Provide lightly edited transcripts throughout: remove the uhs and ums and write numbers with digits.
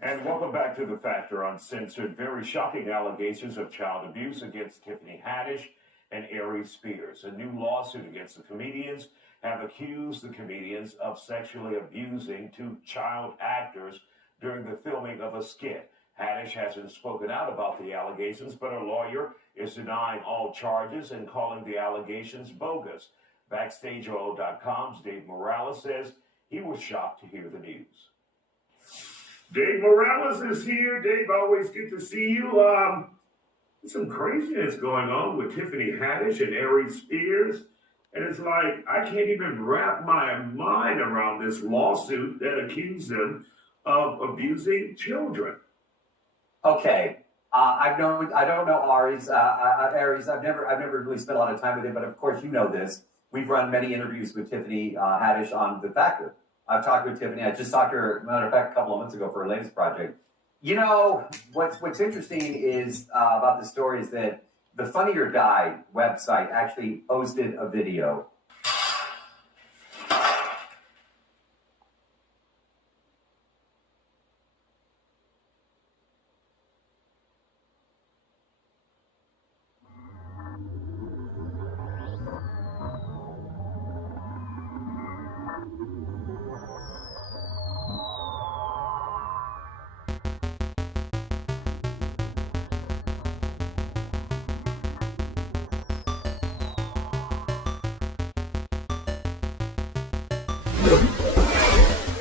And welcome back to The Factor Uncensored. Very shocking allegations of child abuse against Tiffany Haddish and Aries Spears. A new lawsuit against the comedians have accused the comedians of sexually abusing two child actors during the filming of a skit. Haddish hasn't spoken out about the allegations, but her lawyer is denying all charges and calling the allegations bogus. BackstageOil.com's Dave Morales says he was shocked to hear the news. Dave Morales is here. Dave, always good to see you. There's some craziness going on with Tiffany Haddish and Aries Spears. And it's like, I can't even wrap my mind around this lawsuit that accused them of abusing children. Okay. I don't know Aries. Aries, I've never really spent a lot of time with him, but of course you know this. We've run many interviews with Tiffany Haddish on The Factor. I've talked with Tiffany. I just talked to her, matter of fact, a couple of months ago for her latest project. You know, what's interesting is about the story is that the Funny or Die website actually posted a video.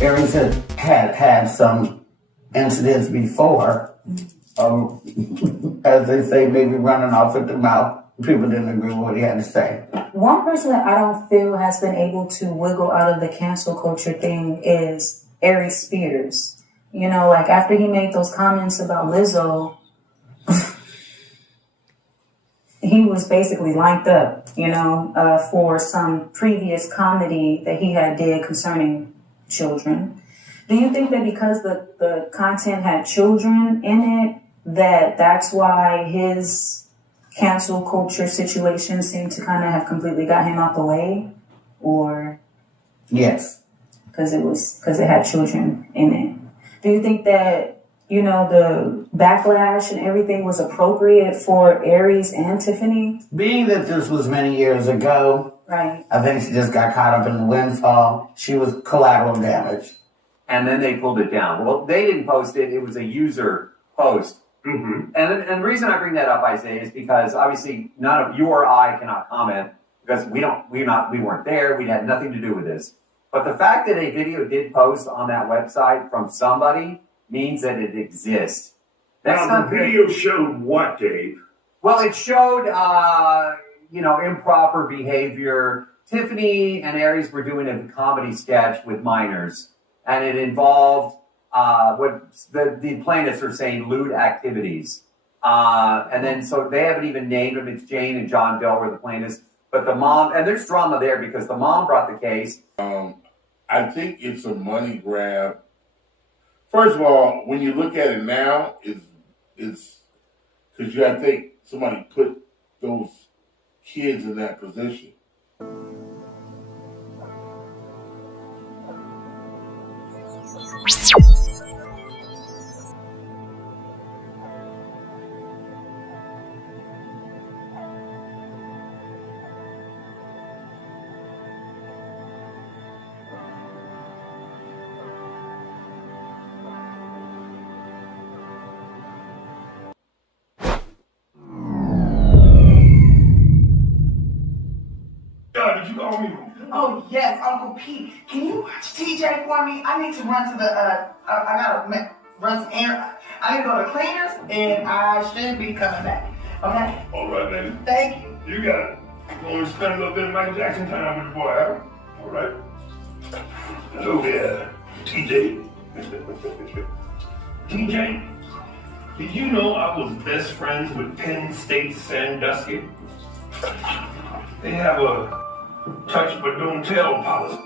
Aries had some incidents before, as they say, maybe running off at the mouth. People didn't agree with what he had to say. One person that I don't feel has been able to wiggle out of the cancel culture thing is Aries Spears. You know, like after he made those comments about Lizzo, he was basically lined up, you know, for some previous comedy that he had did concerning children. Do you think that because the content had children in it, that's why his cancel culture situation seemed to kind of have completely got him out the way? Or yes, because it had children in it? Do you think that, you know, the backlash and everything was appropriate for Aries and Tiffany? Being that this was many years ago, right, I think she just got caught up in the windfall. She was collateral damage. And then they pulled it down. Well, they didn't post it. It was a user post. Mm-hmm. And the reason I bring that up, Isaiah, is because obviously none of you or I cannot comment because we weren't there. We had nothing to do with this. But the fact that a video did post on that website from somebody means that it exists. That's now, not the video showed what, Dave? Well, it showed, improper behavior. Tiffany and Aries were doing a comedy sketch with minors, and it involved what the plaintiffs are saying, lewd activities. And then, so they haven't even named them. It's Jane and John Doe were the plaintiffs. But the mom, and there's drama there because the mom brought the case. I think it's a money grab. First of all, when you look at it now, it's because you got to think somebody put those kids in that position. Did you call me? Oh, yes, Uncle Pete. Can you watch TJ for me? I need to run to the, I gotta run some errands. I need to go to cleaners, and I should be coming back. Okay? All right, baby. Thank you. You got it. You want to spend a little bit of Michael Jackson time with the boy, huh? All right. Hello there, TJ. TJ, did you know I was best friends with Penn State Sandusky? They have a touch but don't tell policy.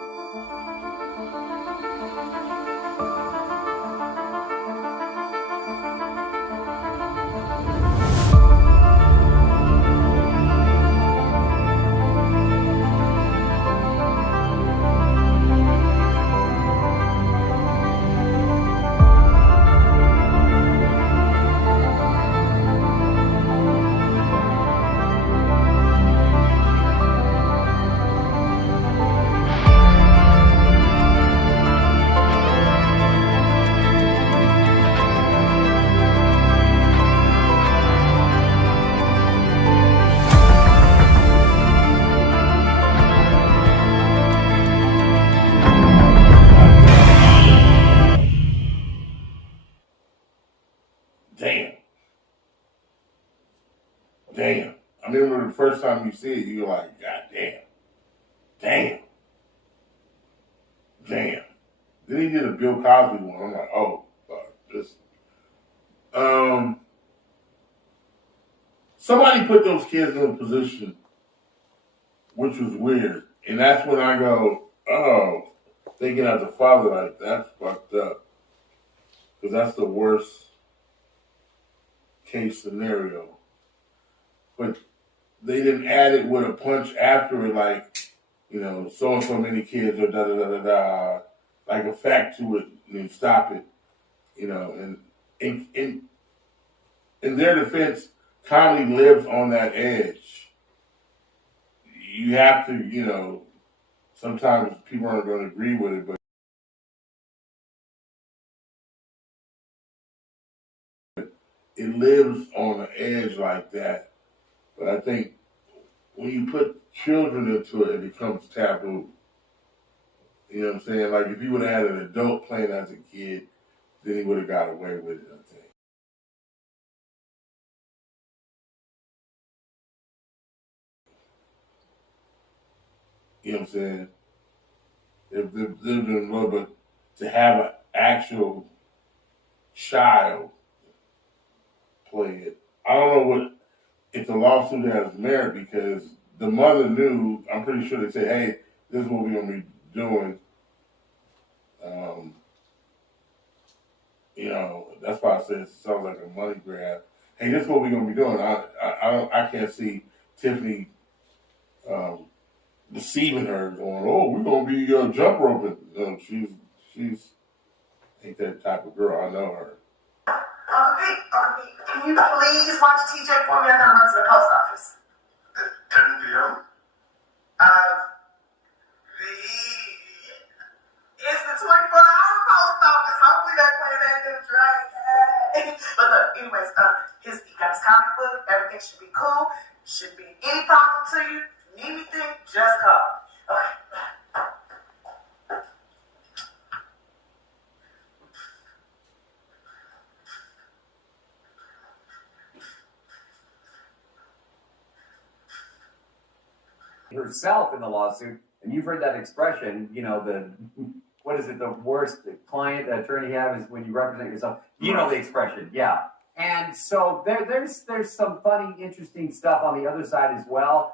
damn. Damn. I remember the first time you see it, you're like, God damn. Damn. Damn. Then he did a Bill Cosby one. I'm like, oh, fuck. This. Somebody put those kids in a position which was weird. And that's when I go, oh, thinking as a father, like, that's fucked up. Because that's the worst case scenario. But they didn't add it with a punch after it, like, you know, so and so many kids or da da da da da, like a fact to it and stop it, you know. And in their defense, comedy lives on that edge. You have to, you know, sometimes people aren't going to agree with it, but it lives on the edge like that. But I think when you put children into it, it becomes taboo. You know what I'm saying? Like, if you would have had an adult playing as a kid, then he would have got away with it, I think. You know what I'm saying? If they're doing a little bit, to have an actual child play it. I don't know what if the lawsuit has merit, because the mother knew. I'm pretty sure they said, "Hey, this is what we're gonna be doing." You know, that's why I said it sounds like a money grab. Hey, this is what we're gonna be doing. I can't see Tiffany deceiving her, going, "Oh, we're gonna be jump roping." She's ain't that type of girl. I know her. Hey, can you please watch TJ for me? I gotta run to the post office. 10 p.m. It's the 24-hour post office. Hopefully they play that good drink. But look, anyways, he got his comic book. Everything should be cool. Shouldn't be any problem to you. If you need anything, just call. Okay. Herself in the lawsuit, and you've heard that expression, you know, what is it, the worst client attorney have is when you represent yourself. You know the expression, yeah. And so there's some funny, interesting stuff on the other side as well.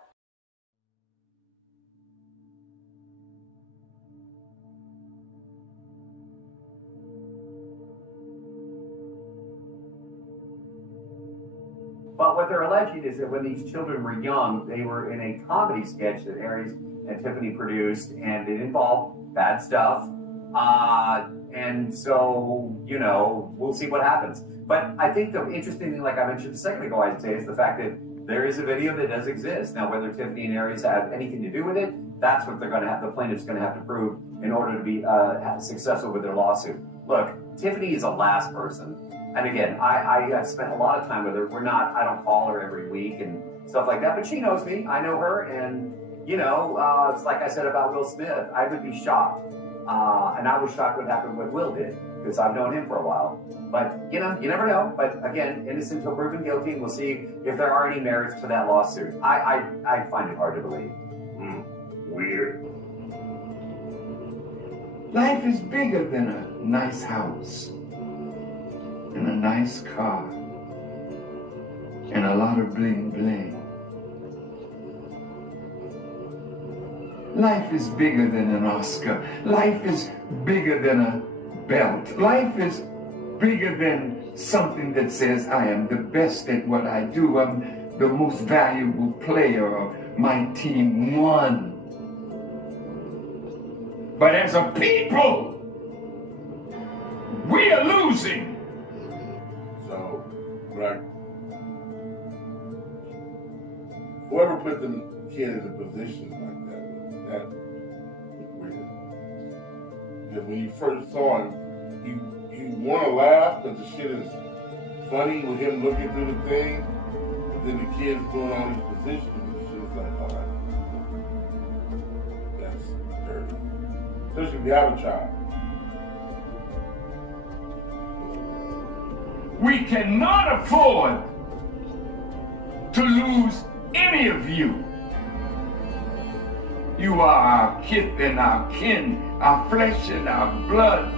But what they're alleging is that when these children were young, they were in a comedy sketch that Aries and Tiffany produced, and it involved bad stuff. And so, you know, we'll see what happens. But I think the interesting thing, like I mentioned a second ago, I'd say, is the fact that there is a video that does exist. Now, whether Tiffany and Aries have anything to do with it, that's what they're going to have, the plaintiff's going to have to prove in order to be successful with their lawsuit. Look, Tiffany is a last person. And again, I spent a lot of time with her. I don't call her every week and stuff like that, but she knows me. I know her, and, you know, it's like I said about Will Smith. I would be shocked. And I was shocked what happened with Will did, because I've known him for a while. But, you know, you never know. But again, innocent until proven guilty, and we'll see if there are any merits to that lawsuit. I find it hard to believe. Weird. Life is bigger than a nice house, and a nice car, and a lot of bling bling. Life is bigger than an Oscar. Life is bigger than a belt. Life is bigger than something that says I am the best at what I do. I'm the most valuable player, or my team won. But as a people, we are losing. So, like, whoever put the kid in a position like that was weird. Because when you first saw him, you want to laugh because the shit is funny with him looking through the thing, but then the kid's doing all these positions and shit's like, all right, that's dirty. Especially if you have a child. We cannot afford to lose any of you. You are our kith and our kin, our flesh and our blood.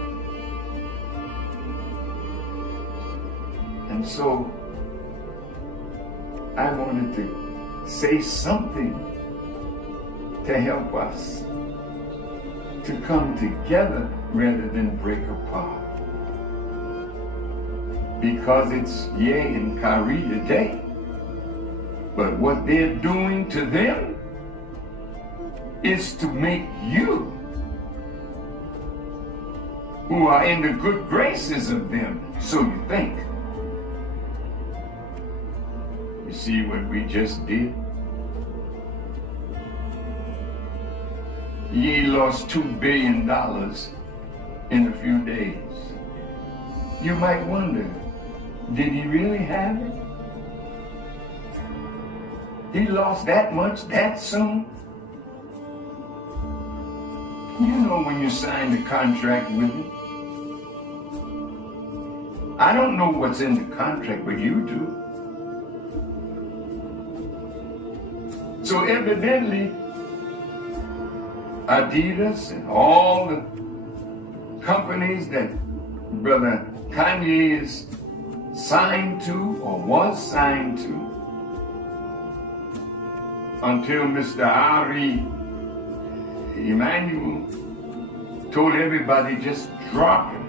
And so I wanted to say something to help us to come together rather than break apart. Because it's yea and Kari today. But what they're doing to them is to make you, who are in the good graces of them, so you think. You see what we just did? Ye lost $2 billion in a few days. You might wonder, did he really have it? He lost that much that soon? You know when you signed a contract with him. I don't know what's in the contract, but you do. So evidently, Adidas and all the companies that Brother Kanye is signed to or was signed to, until Mr. Emmanuel told everybody just drop him.